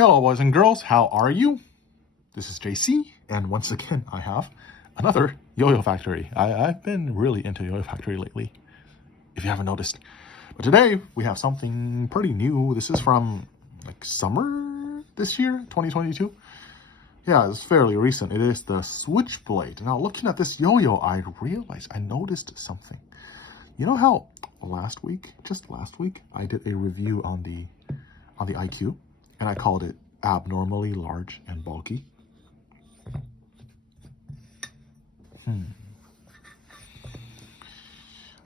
Hello boys and girls, how are you? This is JC, and once again I have another Yoyofactory. I've been really into Yoyofactory lately, if you haven't noticed. But today we have something pretty new. This is from like summer this year, 2022. Yeah, it's fairly recent. It is the Switchblade. Now looking at this yo-yo, I realized I noticed something. You know how just last week, I did a review on the IQ, and I called it abnormally large and bulky.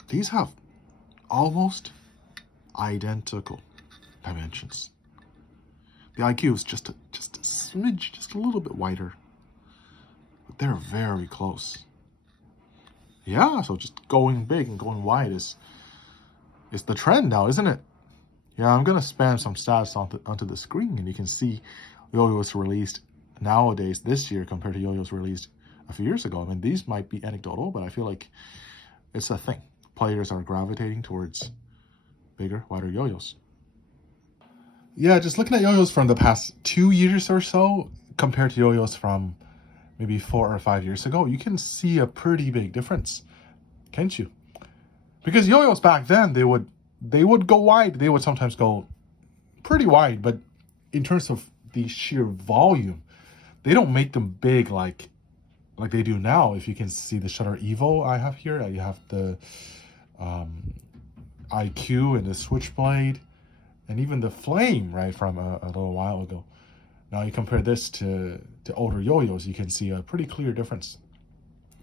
These have almost identical dimensions. The IQ is just a smidge, just a little bit wider, but they're very close. Yeah, so just going big and going wide is the trend now, isn't it? Yeah, I'm gonna spam some stats onto the screen, and you can see yo-yos released nowadays this year compared to yo-yos released a few years ago. I mean, these might be anecdotal, but I feel like it's a thing. Players are gravitating towards bigger, wider yo-yos. Yeah, just looking at yo-yos from the past 2 years or so compared to yo-yos from maybe 4 or 5 years ago, you can see a pretty big difference, can't you? Because yo-yos back then, they would go wide. They would sometimes go pretty wide, but in terms of the sheer volume, they don't make them big like they do now. If you can see the Shutter Evo I have here, you have the IQ and the Switchblade, and even the Flame, right, from a little while ago. Now you compare this to older yo-yos, you can see a pretty clear difference.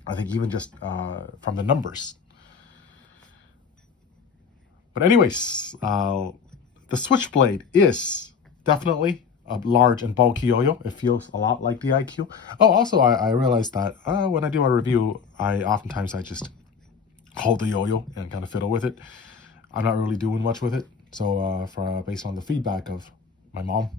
I think even just from the numbers. But anyways, the Switchblade is definitely a large and bulky yo-yo. It feels a lot like the IQ. Oh, also, I realized that when I do my review, oftentimes I just hold the yo-yo and kind of fiddle with it. I'm not really doing much with it. So based on the feedback of my mom,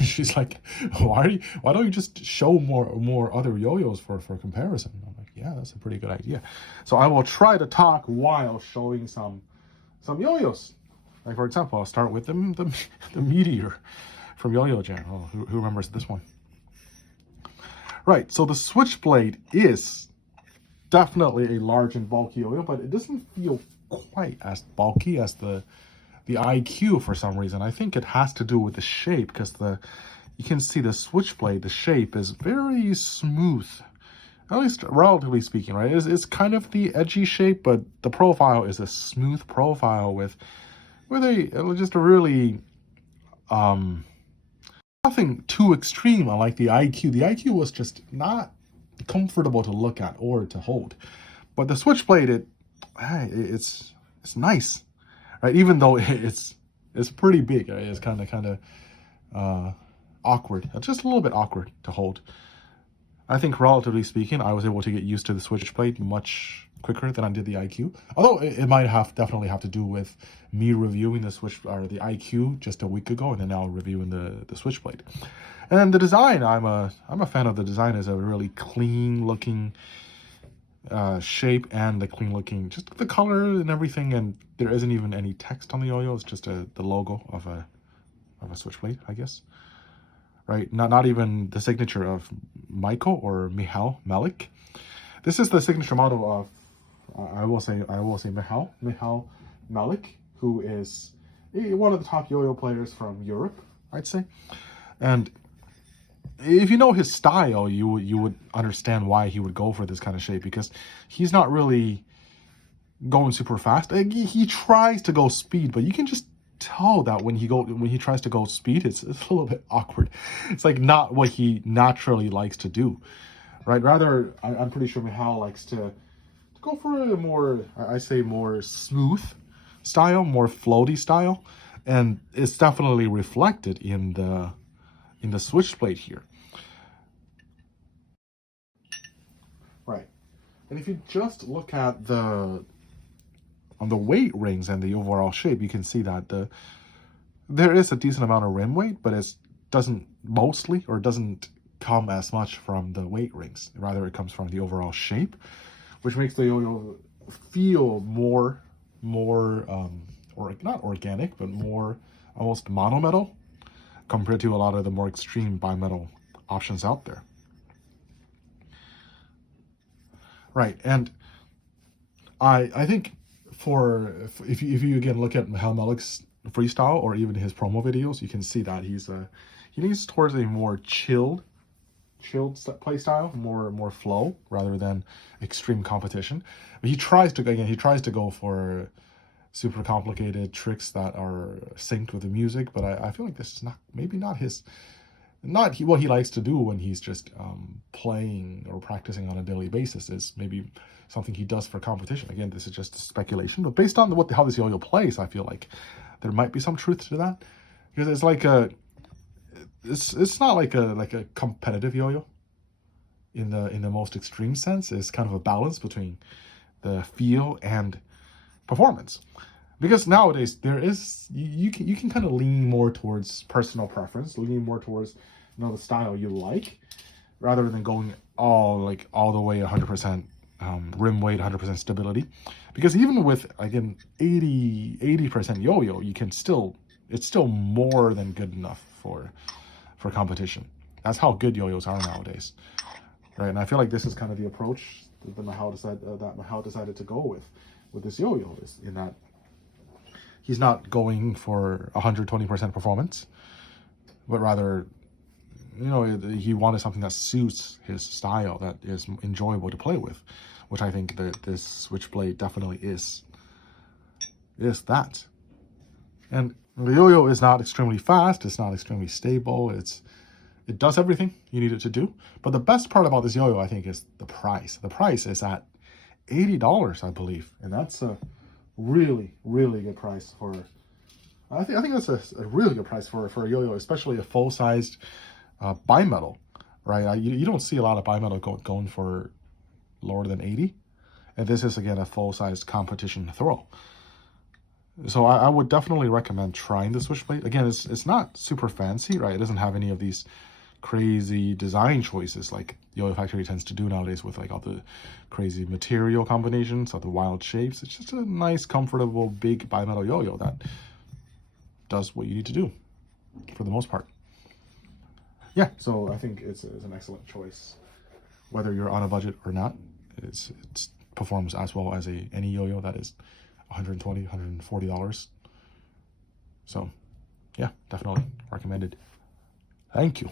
she's like, why don't you just show more other yo-yos for comparison? I'm like, yeah, that's a pretty good idea. So I will try to talk while showing some yo-yos. Like, for example, I'll start with the Meteor from Yo-Yo Jam. Oh, who remembers this one? Right, so the Switchblade is definitely a large and bulky yo-yo, but it doesn't feel quite as bulky as the IQ for some reason. I think it has to do with the shape, because you can see the Switchblade, the shape is very smooth. At least relatively speaking, right? It's kind of the edgy shape, but the profile is a smooth profile with just a really nothing too extreme, unlike the IQ. The IQ was just not comfortable to look at or to hold. But the Switchblade, it's nice, right? Even though it's pretty big, right? It's kind of awkward. It's just a little bit awkward to hold. I think, relatively speaking, I was able to get used to the Switchblade much quicker than I did the IQ. Although it might definitely have to do with me reviewing the IQ just a week ago, and then now reviewing the Switchblade. And then the design, I'm a fan of the design. It's a really clean looking shape, and the clean looking, just the color and everything. And there isn't even any text on the yo-yo. It's just the logo of a Switchblade, I guess. Right, not even the signature of Michael or Michal Malik. This is the signature model of I will say Michal Malik, who is one of the top yo-yo players from Europe, I'd say. And if you know his style, you would understand why he would go for this kind of shape, because he's not really going super fast. He tries to go speed, but you can just tell that when he tries to go speed, it's a little bit awkward. It's like not what he naturally likes to do, right? Rather, I'm pretty sure Michal likes to go for a more smooth style, more floaty style, and it's definitely reflected in the Switchblade here. Right, and if you just look at on the weight rings and the overall shape, you can see that there is a decent amount of rim weight, but it doesn't come as much from the weight rings. Rather, it comes from the overall shape, which makes the yo-yo feel more or not organic, but more almost monometal compared to a lot of the more extreme bimetal options out there. Right, and I think if you again look at Mihail Melik's freestyle or even his promo videos, you can see that he leans towards a more chilled play style, more flow rather than extreme competition. But he tries to go for super complicated tricks that are synced with the music. But I feel like this is not what he likes to do when he's just playing or practicing on a daily basis. Is maybe something he does for competition. Again, this is just speculation, but based on how this yo-yo plays, I feel like there might be some truth to that, because it's like it's not like a competitive yo-yo in the most extreme sense. It's kind of a balance between the feel and performance. Because nowadays you can kind of lean more towards personal preference, lean more towards the style you like, rather than going all the way 100% rim weight, 100% stability. Because even with again 80% yo-yo, it's still more than good enough for competition. That's how good yo-yos are nowadays, right? And I feel like this is kind of the approach that Mihail decided to go with this yo-yo, is in that he's not going for 120% performance, but rather, he wanted something that suits his style, that is enjoyable to play with, which I think that this Switchblade definitely is that. And the yo-yo is not extremely fast, it's not extremely stable, it does everything you need it to do. But the best part about this yo-yo, I think, is the price. The price is at $80, I believe, and that's a really, really good price for. I think that's a really good price for a yo-yo, especially a full-sized bimetal, right? You don't see a lot of bimetal going for lower than 80, and this is again a full-sized competition throw. So I would definitely recommend trying the Switchblade. Again, it's not super fancy, right? It doesn't have any of these crazy design choices like Yoyofactory tends to do nowadays with all the crazy material combinations or the wild shapes. It's just a nice, comfortable, big bimetal yo-yo that does what you need to do for the most part. Yeah, so I think it's an excellent choice. Whether you're on a budget or not, it performs as well as any yo-yo that is $120, $140. So yeah, definitely recommended. Thank you.